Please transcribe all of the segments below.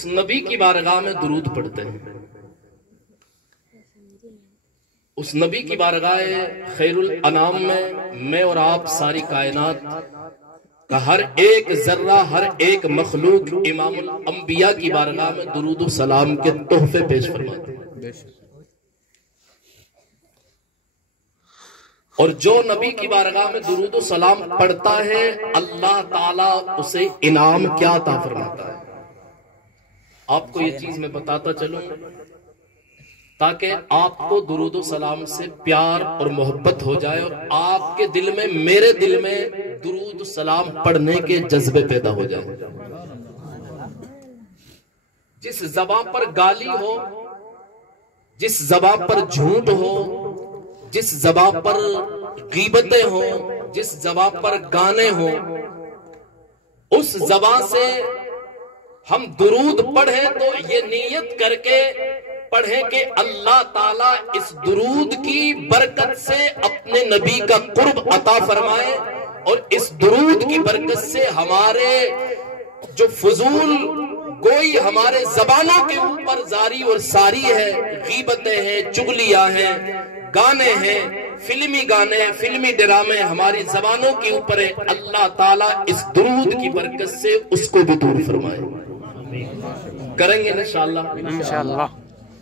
اس نبی کی بارگاہ میں درود پڑھتے ہیں، اس نبی کی بارگاہ خیر الانام میں اور آپ ساری کائنات کا ہر ایک ذرہ، ہر ایک مخلوق امام الانبیاء کی بارگاہ میں درود و سلام کے تحفے پیش فرماتے ہیں۔ اور جو نبی کی بارگاہ میں درود و سلام پڑھتا ہے اللہ تعالیٰ اسے انعام کیا عطا فرماتا ہے۔ آپ کو یہ چیز میں بتاتا چلوں تاکہ آپ کو درود و سلام سے پیار اور محبت ہو جائے اور آپ کے دل میں، میرے دل میں درود و سلام پڑھنے کے جذبے پیدا ہو جائے۔ جس زبان پر گالی ہو، جس زبان پر جھوٹ ہو، جس زبان پر غیبتیں ہوں، جس زبان پر گانے ہوں، اس زبان سے ہم درود پڑھیں تو یہ نیت کر کے پڑھیں کہ اللہ تعالیٰ اس درود کی برکت سے اپنے نبی کا قرب عطا فرمائے، اور اس درود کی برکت سے ہمارے جو فضول گوئی ہمارے زبانوں کے اوپر زاری اور ساری ہے، غیبتیں ہیں، چغلیاں ہیں، گانے ہیں، فلمی گانے، فلمی ڈرامے ہماری زبانوں کے اوپر ہے، اللہ تعالیٰ اس درود کی برکت سے اس کو بھی دور فرمائے۔ کریں گے انشاءاللہ،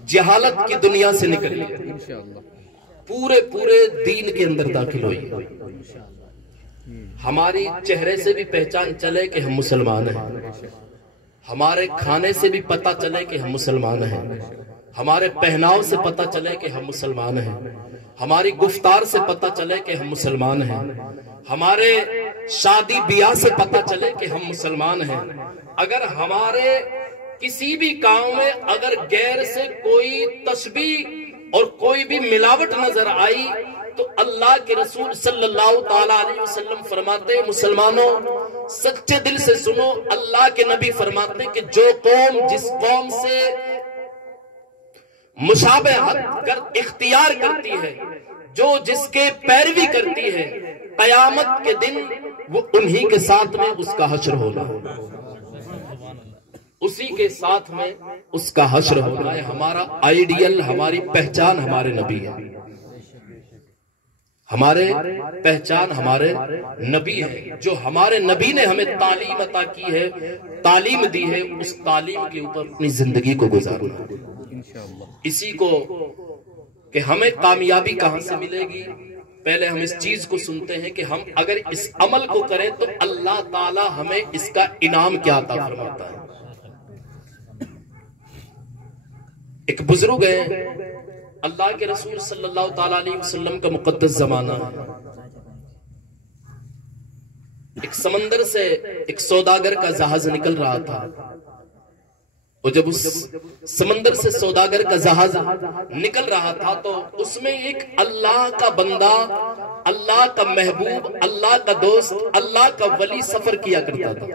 جہالت کی دنیا سے نکلیے، پورے دین کے اندر داخل ہوئیے، ہماری چہرے سے بھی پہچان چلے کہ ہم مسلمان ہیں، ہمارے کھانے سے بھی پتہ چلے کہ ہم مسلمان ہیں، ہمارے پہناؤ سے پتہ چلے کہ ہم مسلمان ہیں، ہماری گفتار سے پتہ چلے کہ ہم مسلمان ہیں، ہمارے شادی بیاہ سے پتہ چلے کہ ہم مسلمان ہیں۔ اگر ہمارے کسی بھی کام میں اگر غیر سے کوئی تشبیہ اور کوئی بھی ملاوٹ نظر آئی تو اللہ کے رسول صلی اللہ تعالیٰ علیہ وسلم فرماتے ہیں، مسلمانوں سچے دل سے سنو، اللہ کے نبی فرماتے ہیں کہ جو قوم جس قوم سے مشابہت اختیار کرتی ہے، جو جس کے پیروی کرتی ہے، قیامت کے دن وہ انہی کے ساتھ میں اس کا حشر ہوگا، اسی کے ساتھ میں اس کا حشر ہوگا۔ ہمارا آئیڈیل، ہماری پہچان ہمارے نبی ہے، ہمارے پہچان ہمارے نبی ہے، جو ہمارے نبی نے ہمیں تعلیم عطا کی ہے، تعلیم دی ہے، اس تعلیم کے اوپر اپنی زندگی کو گزارنا۔ اسی کو کہ ہمیں کامیابی کہاں سے ملے گی، پہلے ہم اس چیز کو سنتے ہیں کہ ہم اگر اس عمل کو کریں تو اللہ تعالی ہمیں اس کا انعام کیا عطا فرماتا ہے۔ ایک بزرگ ہے، اللہ کے رسول صلی اللہ تعالیٰ علیہ وسلم کا مقدس زمانہ ہے، ایک سمندر سے ایک سوداگر کا جہاز نکل رہا تھا، اور جب اس سمندر سے سوداگر کا جہاز نکل رہا تھا تو اس میں ایک اللہ کا بندہ، اللہ کا محبوب، اللہ کا دوست، اللہ کا ولی سفر کیا کرتا تھا۔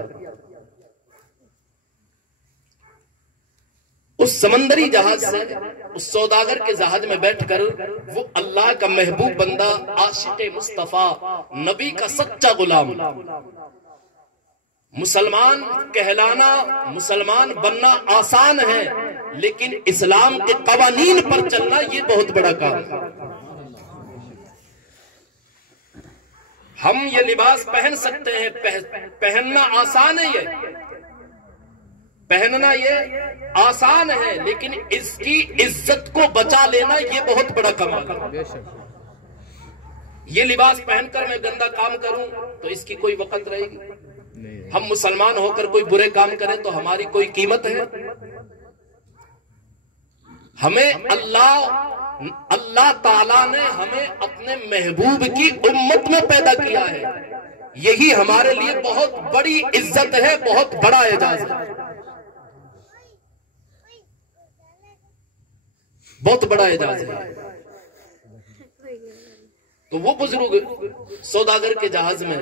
اس سمندری جہاز سے، اس سوداگر کے جہاز میں بیٹھ کر وہ اللہ کا محبوب بندہ، عاشق مصطفیٰ، نبی کا سچا غلام، مسلمان کہلانا، مسلمان بننا آسان ہے، لیکن اسلام کے قوانین پر چلنا یہ بہت بڑا کام ہے۔ ہم یہ لباس پہن سکتے ہیں، پہننا آسان ہے، یہ پہننا یہ آسان ہے، لیکن اس کی عزت کو بچا لینا یہ بہت بڑا کمال ہے۔ یہ لباس پہن کر میں گندا کام کروں تو اس کی کوئی وقت رہے گی؟ ہم مسلمان ہو کر کوئی برے کام کریں تو ہماری کوئی قیمت ہے؟ ہمیں اللہ تعالیٰ نے ہمیں اپنے محبوب کی امت میں پیدا کیا ہے، یہی ہمارے لیے بہت بڑی عزت ہے، بہت بڑا اعزاز ہے، بہت بڑا اعزاز ہے۔ تو وہ بزرگ سوداگر کے جہاز میں،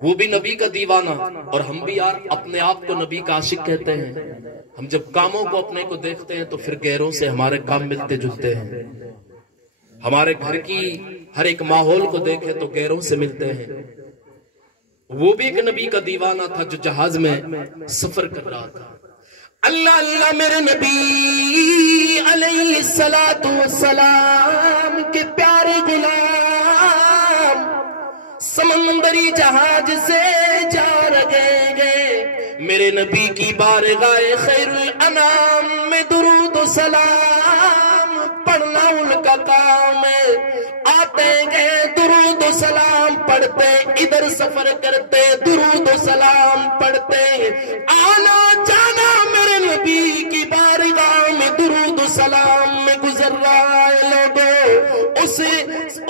وہ بھی نبی کا دیوانہ، اور ہم بھی یار اپنے آپ کو نبی کا عاشق کہتے ہیں۔ ہم جب کاموں کو اپنے کو دیکھتے ہیں تو پھر غیروں سے ہمارے کام ملتے جلتے ہیں، ہمارے گھر کی ہر ایک ماحول کو دیکھیں تو غیروں سے ملتے ہیں۔ وہ بھی ایک نبی کا دیوانہ تھا جو جہاز میں سفر کر رہا تھا، اللہ اللہ میرے نبی علیہ السلام کے پیارے غلام سمندری جہاز سے جا رہے گے، میرے نبی کی بارگاہ خیر الانام میں درود و سلام پڑھنا ان کا کام ہے۔ آتے گئے درود و سلام پڑھتے، ادھر سفر کرتے درود و سلام پڑھتے، آنا جانا میرے نبی کی بارگاہ میں درود و سلام میں گزر رہا ہے۔ لوگوں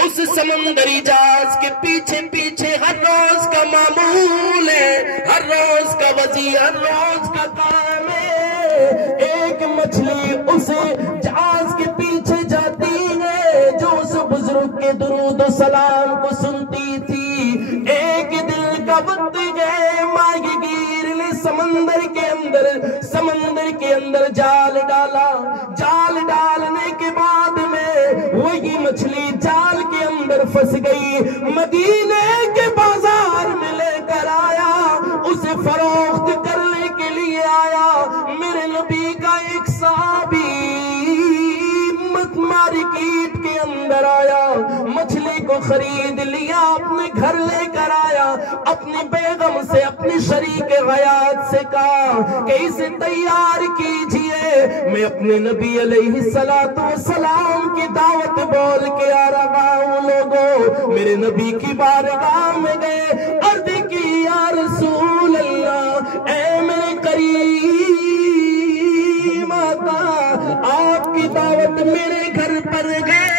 اس سمندری جہاز کے پیچھے پیچھے ہر روز کا معمول ہے، ہر روز کا وضیع، ہر روز کا کام ہے، ایک مچھلی اس جہاز کے پیچھے جاتی ہے جو اس بزرگ کے درود و سلام کو سنتی تھی۔ ایک دل کا وقت گئے، ماہی گیر نے سمندر کے اندر جال ڈالا، جال ڈالنے کے بعد میں وہی مچھلی جال کے اندر پھنس گئی، مدینے کے بازار میں لے کر آیا، اسے فروخت کرنے کے لیے آیا۔ میرے نبی کا ایک صحابی مارکیٹ کے اندر آیا، مچھلی کو خرید لیا، اپنے گھر لے کر آیا، اپنی بیگم سے، اپنی شریک حیات سے کہا کہ اسے تیار کیجئے، میں اپنے نبی علیہ السلام کی دعوت بول کے آ رہا ہوں۔ لوگوں میرے نبی کی بارگاہ میں گئے، عرض کی یا رسول اللہ، اے میرے کریم آقا، آپ کی دعوت میرے گھر پر گئے،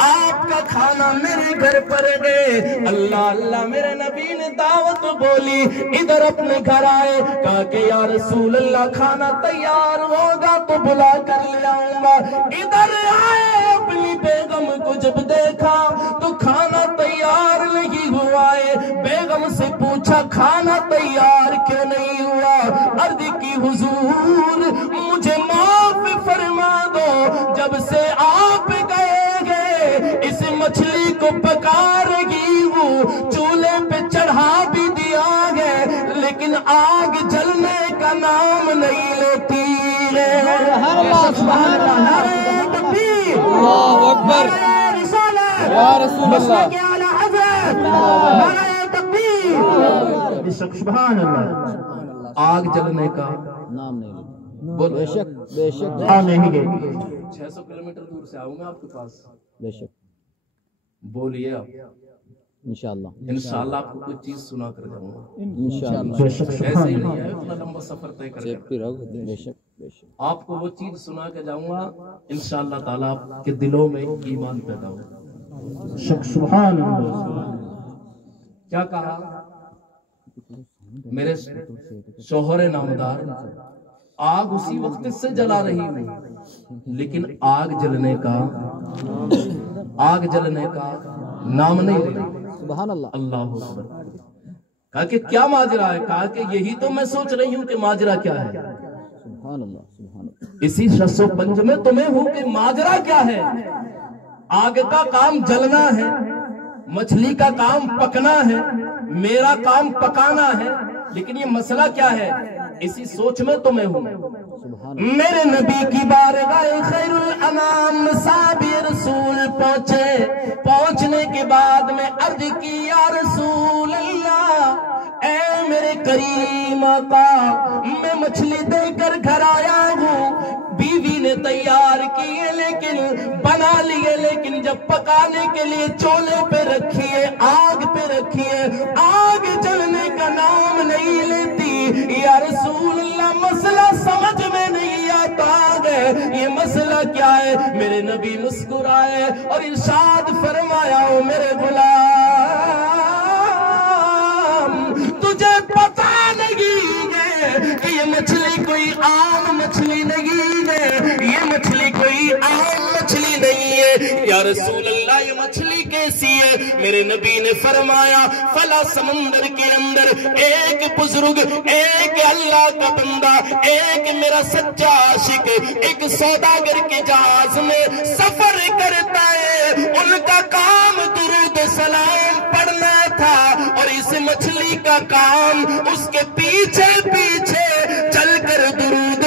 آپ کا کھانا میرے گھر پر گئے۔ اللہ اللہ میرے نبی نے دعوت بولی، ادھر اپنے گھر آئے، کہا کہ یا رسول اللہ کھانا تیار ہوگا تو بلا کر لے آؤں گا۔ ادھر آئے، اپنی بیگم کو جب دیکھا تو کھانا تیار نہیں ہوا ہے، بیگم سے پوچھا کھانا تیار کیوں نہیں ہوا؟ عرض کی حضور مجھے معاف فرما دو، جب سے آپ گئے اس مچھلی کو پکا رہی ہوں، چولہے پہ چڑھا بھی دیا ہے، لیکن آگ جلنے کا نام نہیں لیتی ہے۔ سبحان اللہ، نعرہ تکبیر، اللہ اکبر، یا رسول اللہ، نعرہ تکبیر، سبحان اللہ۔ آگ جلنے کا نام نہیں لیتی، بے شک بے شک، نہیں گئے 600 کلومیٹر دور سے آؤں گا آپ کے پاس، بے شک بولیے آپ، انشاءاللہ انشاءاللہ آپ کو کچھ چیز سنا کر جاؤں گا انشاءاللہ، ایسے ہی نہیں ہے اتنا لمبا سفر طے کر کے، بے شک آپ کو وہ چیز سنا کے جاؤں گا انشاءاللہ تعالیٰ آپ کے دلوں میں ایمان پیدا ہوگا۔ سبحان اللہ۔ کیا کہا میرے شوہر نامدار؟ آگ اسی وقت سے جلا رہی ہوں، لیکن آگ جلنے کا نام نہیں لے رہی۔ سبحان اللہ، اللہ اکبر۔ کہا کہ کیا ماجرا ہے؟ کہا کہ یہی تو میں سوچ رہی ہوں کہ ماجرا کیا ہے۔ سبحان اللہ، سبحان اللہ۔ اسی 605 میں تمہیں ہوں کہ ماجرا کیا ہے؟ آگ کا کام جلنا ہے، مچھلی کا کام پکنا ہے، میرا کام پکانا ہے، لیکن یہ مسئلہ کیا ہے؟ اسی سوچ میں تو میں ہوں۔ میرے نبی کی بارگاہ خیر الانام صحابی رسول پہنچنے کے بعد میں عرض کی یا رسول اللہ، اے میرے کریم آقا، میں مچھلی دے کر گھر آیا ہوں، بیوی نے تیار کیے لیکن بنا لیے، لیکن جب پکانے کے لیے چولہے پہ رکھیے، آگ پہ رکھیے، آگ جلنے کا نام نہیں لیتی۔ یا رسول اللہ مسئلہ سمجھ میں نہیں آتا ہے، یہ مسئلہ کیا ہے؟ میرے نبی مسکرائے اور ارشاد فرمایا، او میرے غلام، تجھے پتا نہیں ہے کہ یہ مچھلی کوئی عام مچھلی نہیں ہے، یہ مچھلی کوئی عام مچھلی نہیں ہے۔ یا رسول اللہ یہ مچھلی کیسی ہے؟ میرے نبی نے فرمایا، فلا سمندر کے اندر ایک بزرگ، ایک اللہ کا بندہ، ایک میرا سچا عاشق، ایک سوداگر کے جہاز میں سفر کرتا ہے، ان کا کام درود و سلام پڑھنا تھا، اور اس مچھلی کا کام اس کے پیچھے پیچھے چل کر درود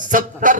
70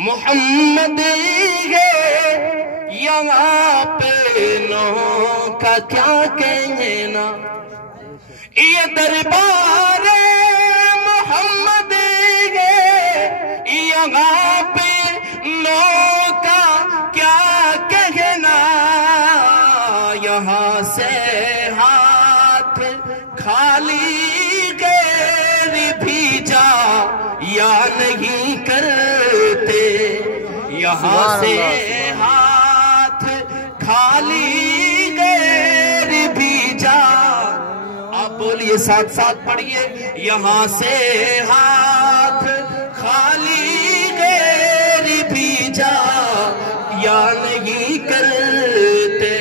محمد ہے یہاں پہ نو کا کیا کہنا، یہ دربار محمد ہے یہاں پہ نو کا کیا کہنا، یہاں سے ہاتھ خالی غیر بھی جا یا نہیں کرتے، یہاں سے ہاتھ خالی غیر بھی جا، آپ بولیے ساتھ ساتھ پڑھیے، یہاں سے ہاتھ خالی غیر بھی جا یا نہیں کرتے،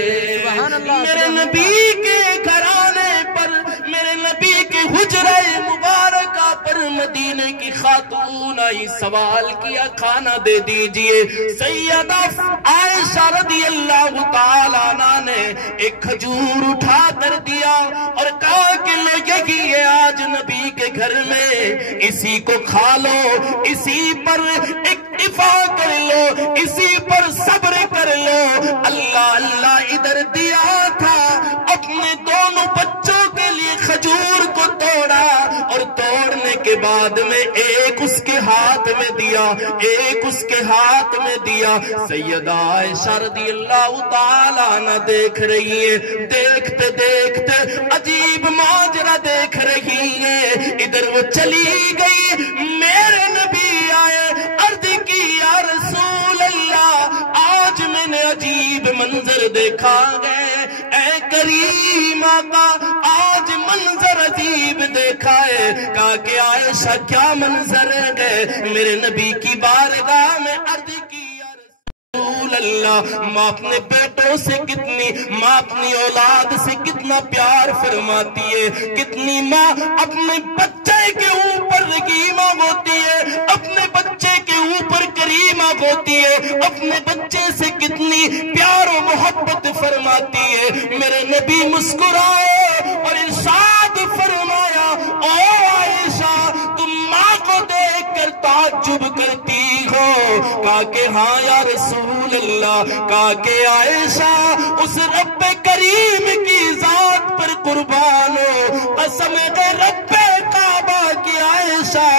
میرے نبی کے گھرانے پر، میرے نبی کے حجرہ مبارکہ پر مدینے کی خاتون آئی، سوال کیا کھانا دے دیجئے، سیدہ عائشہ رضی اللہ تعالیٰ عنہ نے ایک کھجور اٹھا کر دیا اور کہا کہ لو یہی ہے آج نبی کے گھر میں، اسی کو کھا لو، اسی پر اکتفا کر لو، اسی پر صبر کر لو۔ اللہ اللہ ادھر دیا تھا، اپنے دونوں بچوں کے لیے کھجور کو توڑا اور توڑنے کے بعد میں ایک اس کے ہاتھ میں دیا، ایک اس کے ہاتھ میں دیا۔ سیدہ عائشہ رضی اللہ تعالیٰ عنہ دیکھ رہی ہے، دیکھتے دیکھتے عجیب ماجرا دیکھ رہی ہے، ادھر وہ چلی گئی، میرے نبی آئے، عرض کی یا رسول اللہ آج میں نے عجیب منظر دیکھا ہے، اے کریم آقا آج منظر عجیب دیکھا ہے۔ کہا کہ عائشہ کیا منظر ہے؟ میرے نبی کی بارگاہ میں عرض کی یا رسول اللہ، ماں اپنے بیٹوں سے کتنی، ماں اپنی اولاد سے کتنا پیار فرماتی ہے، کتنی ماں اپنے بچے کے اوپر رحیمہ ہوتی ہے، اپنے بچے کے اوپر کریمہ ہوتی ہے، اپنے بچے سے کتنی پیار و محبت فرماتی ہے۔ میرے نبی مسکرائے اور ارشاد فرمایا، او عائشہ تم ماں کو دیکھ کر تعجب کرتی ہو؟ کہا کہ ہاں یا رسول اللہ۔ کہا کہ عائشہ اس رب کریم کی ذات پر قربان ہو، قسم ہے رب کعبہ کی عائشہ،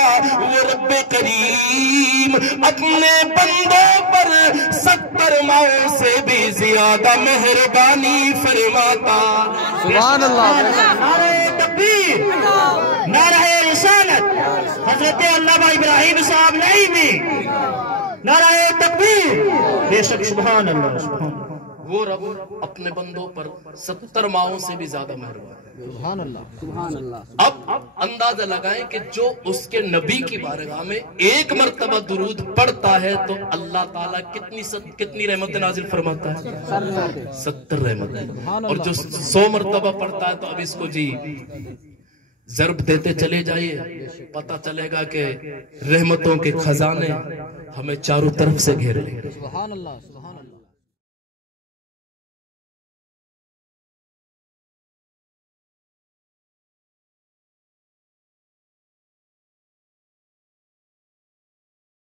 وہ رب کریم اپنے بندوں پر 70 ماؤں سے بھی زیادہ مہربانی فرماتا۔ سبحان اللہ۔ نعرہ تکبیر، نعرہ رسالت، حضرت علامہ ابراہیم صاحب نعیمی، نعرہ تکبیر، بے شک سبحان اللہ، سبحان اللہ۔ وہ رب اپنے بندوں پر 70 ماؤں سے بھی زیادہ مہربان ہے۔ سبحان اللہ، سبحان اللہ۔ اب اندازہ لگائیں کہ جو اس کے نبی کی بارگاہ میں ایک مرتبہ درود پڑھتا ہے تو اللہ تعالیٰ کتنی رحمت نازل فرماتا ہے؟ 70 رحمت۔ اور جو 100 مرتبہ پڑھتا ہے تو اب اس کو جی ضرب دیتے چلے جائیے، پتہ چلے گا کہ رحمتوں کے خزانے ہمیں چاروں طرف سے گھیر لیں۔ سبحان اللہ۔